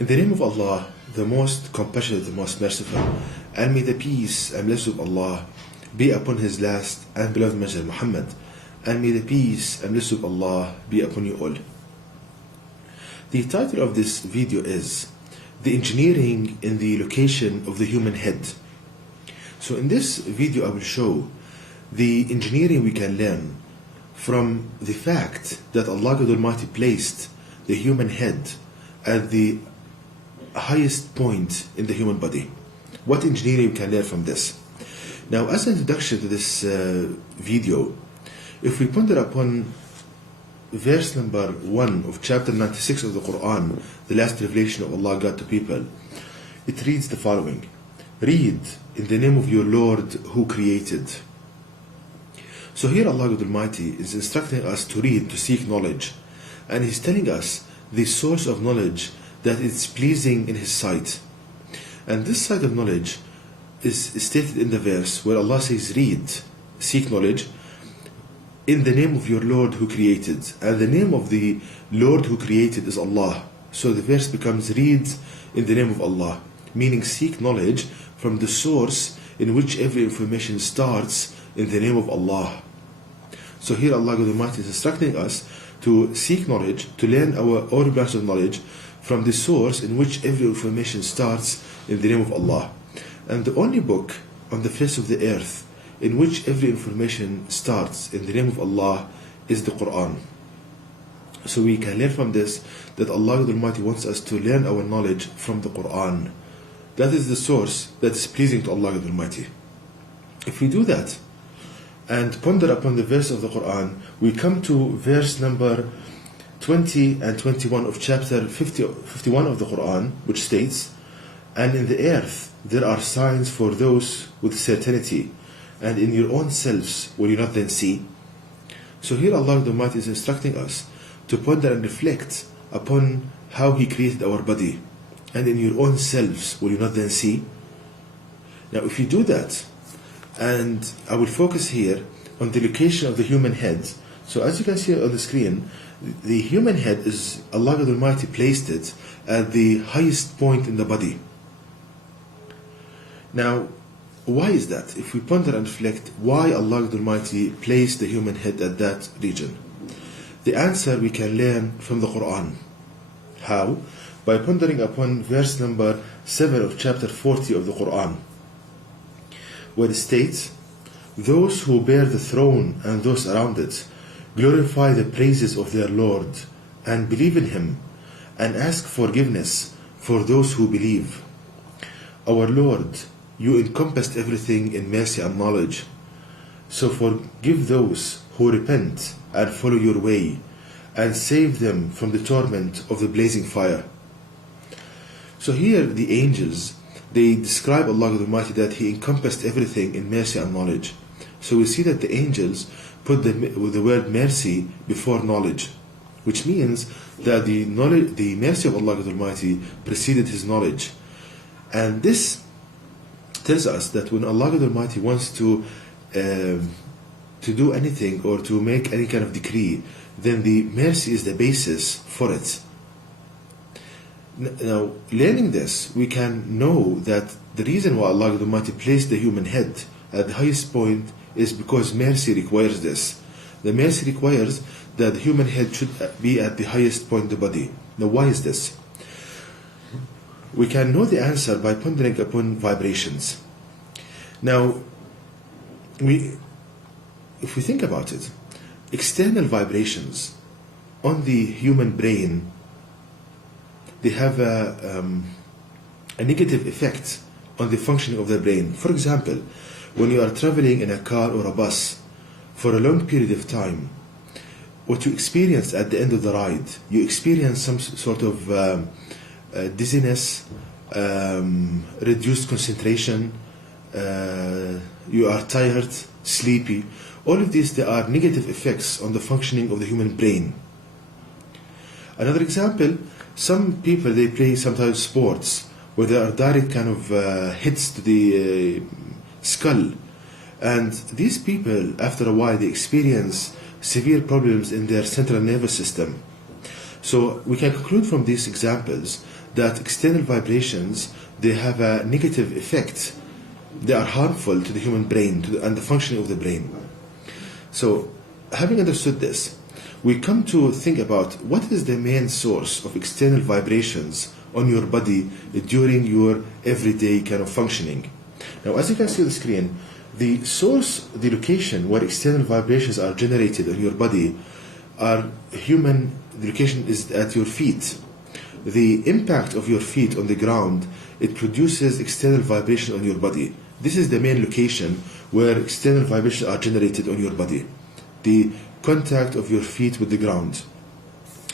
In the name of Allah, the most compassionate, the most merciful, and may the peace and blessings of Allah be upon His last and beloved Messenger Muhammad, and may the peace and blessings of Allah be upon you all. The title of this video is The Engineering in the Location of the Human Head. So in this video I will show the engineering we can learn from the fact that Allah God Almighty placed the human head at the highest point in the human body. What engineering we can learn from this? Now, as an introduction to this video, if we ponder upon verse number 1 of chapter 96 of the Quran, the last revelation of Allah God to people, it reads the following: Read in the name of your Lord who created. So here Allah God Almighty is instructing us to read, to seek knowledge, and He's telling us the source of knowledge that is pleasing in His sight. And this side of knowledge is stated in the verse where Allah says, read, seek knowledge, in the name of your Lord who created. And the name of the Lord who created is Allah. So the verse becomes, read in the name of Allah, meaning seek knowledge from the source in which every information starts, in the name of Allah. So here Allah God Almighty is instructing us to seek knowledge, to learn our branch of knowledge from the source in which every information starts, in the name of Allah. And the only book on the face of the earth in which every information starts, in the name of Allah, is the Quran. So we can learn from this that Allah God Almighty wants us to learn our knowledge from the Quran. That is the source that is pleasing to Allah God Almighty. If we do that and ponder upon the verse of the Quran, we come to verse number 20 and 21 of chapter 51 of the Quran, which states, and in the earth there are signs for those with certainty, and in your own selves will you not then see? So here Allah the Almighty is instructing us to ponder and reflect upon how He created our body, and in your own selves will you not then see? Now if you do that, and I will focus here on the location of the human head. So as you can see on the screen, the human head is, Allah God Almighty placed it at the highest point in the body. Now, why is that? If we ponder and reflect, why Allah God Almighty placed the human head at that region? The answer we can learn from the Quran. How? By pondering upon verse number 7 of chapter 40 of the Quran, where it states, those who bear the throne and those around it glorify the praises of their Lord and believe in Him and ask forgiveness for those who believe. Our Lord, you encompassed everything in mercy and knowledge. So forgive those who repent and follow your way, and save them from the torment of the blazing fire. So here the angels, they describe Allah God Almighty that He encompassed everything in mercy and knowledge. So we see that the angels put the word mercy before knowledge, which means that the mercy of Allah God Almighty preceded His knowledge. And this tells us that when Allah God Almighty wants to do anything or to make any kind of decree, then the mercy is the basis for it. Now, learning this, we can know that the reason why Allah God Almighty placed the human head at the highest point is because mercy requires this. The mercy requires that the human head should be at the highest point in the body. Now, why is this? We can know the answer by pondering upon vibrations. Now, if we think about it, external vibrations on the human brain, they have a negative effect on the functioning of the brain. For example, when you are traveling in a car or a bus for a long period of time, what you experience at the end of the ride, you experience some sort of dizziness, reduced concentration, you are tired, sleepy. All of these, they are negative effects on the functioning of the human brain. Another example, some people, they play sometimes sports where there are direct kind of hits to the skull, and these people, after a while, they experience severe problems in their central nervous system. So we can conclude from these examples that external vibrations, they have a negative effect. They are harmful to the human brain and the functioning of the brain. So, having understood this, we come to think about what is the main source of external vibrations on your body during your everyday kind of functioning. Now, as you can see on the screen, the source, the location where external vibrations are generated on your body the location is at your feet. The impact of your feet on the ground, it produces external vibration on your body. This is the main location where external vibrations are generated on your body. The contact of your feet with the ground.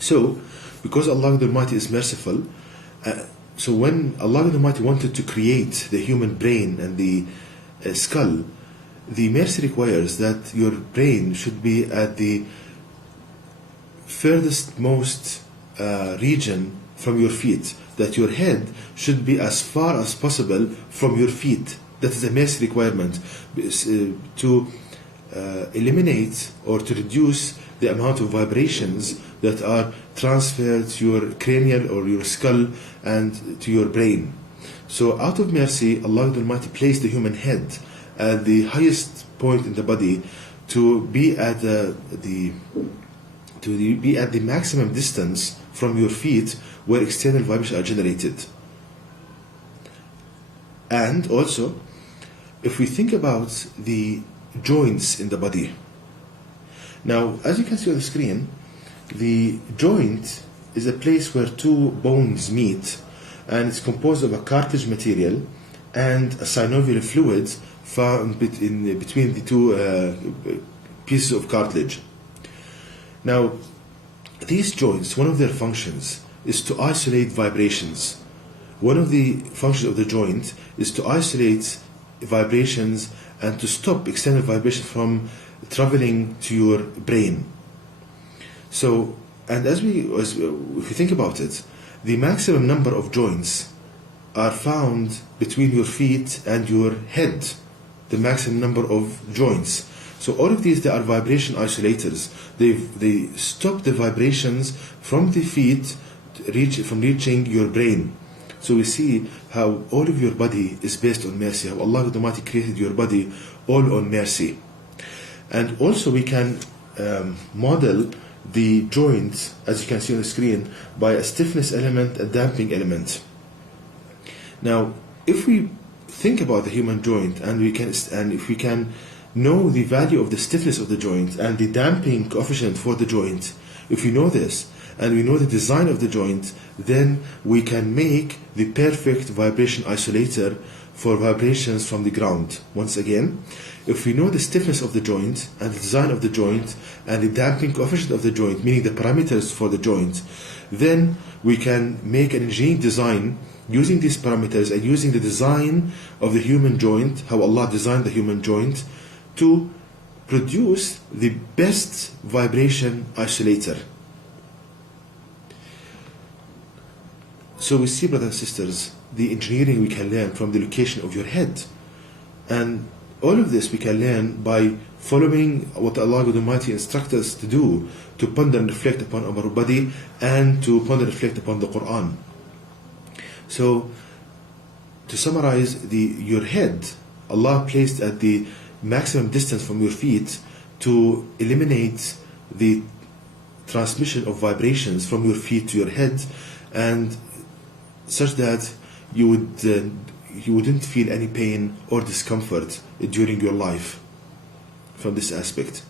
So, because Allah the Almighty is merciful, so when Allah the Almighty wanted to create the human brain and the skull, the mercy requires that your brain should be at the furthest most region from your feet, that your head should be as far as possible from your feet. That is a mercy requirement to eliminate or to reduce the amount of vibrations that are transferred to your cranial or your skull and to your brain. So out of mercy, Allah the Almighty placed the human head at the highest point in the body to be at the maximum distance from your feet where external vibrations are generated. And also, if we think about the joints in the body. Now, as you can see on the screen, the joint is a place where two bones meet, and it's composed of a cartilage material and a synovial fluid found between the two pieces of cartilage. Now, these joints, one of their functions is to isolate vibrations. One of the functions of the joint is to isolate vibrations and to stop external vibrations from traveling to your brain. So, and if you think about it, the maximum number of joints are found between your feet and your head. The maximum number of joints. So all of these, they are vibration isolators. They stop the vibrations from the feet from reaching your brain. So we see how all of your body is based on mercy, how Allah Almighty created your body all on mercy. And also we can model the joints, as you can see on the screen, by a stiffness element, a damping element. Now, if we think about the human joint and if we can know the value of the stiffness of the joint and the damping coefficient for the joint, if we know this and we know the design of the joint, then we can make the perfect vibration isolator for vibrations from the ground. Once again, if we know the stiffness of the joint and the design of the joint and the damping coefficient of the joint, meaning the parameters for the joint, then we can make an engineering design using these parameters and using the design of the human joint, how Allah designed the human joint, to produce the best vibration isolator. So we see, brothers and sisters, the engineering we can learn from the location of your head. And all of this we can learn by following what Allah Almighty instructs us to do, to ponder and reflect upon our body and to ponder and reflect upon the Quran. So, to summarize, your head, Allah placed at the maximum distance from your feet to eliminate the transmission of vibrations from your feet to your head, and such that you wouldn't feel any pain or discomfort during your life from this aspect.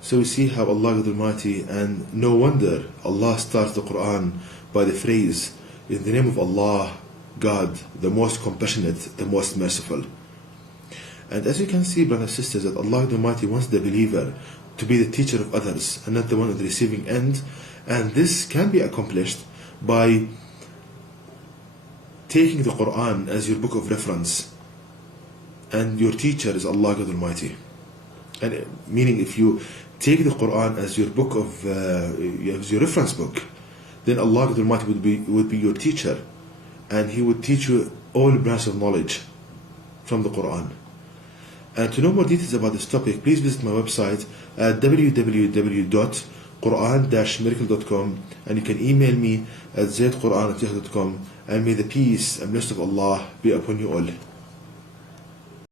So we see how Allah Almighty, and no wonder Allah starts the Quran by the phrase, in the name of Allah, God, the most compassionate, the most merciful. And as you can see, brothers and sisters, that Allah Almighty wants the believer to be the teacher of others and not the one on the receiving end. And this can be accomplished by taking the Quran as your book of reference, and your teacher is Allah Almighty. And meaning, if you take the Quran as your book of as your reference book, then Allah Almighty would be your teacher, and He would teach you all branches of knowledge from the Quran. And to know more details about this topic, please visit my website at www.quranstudy.com. Quran-miracle.com, and you can email me at zaidquran@yahoo.com, and may the peace and blessing of Allah be upon you all.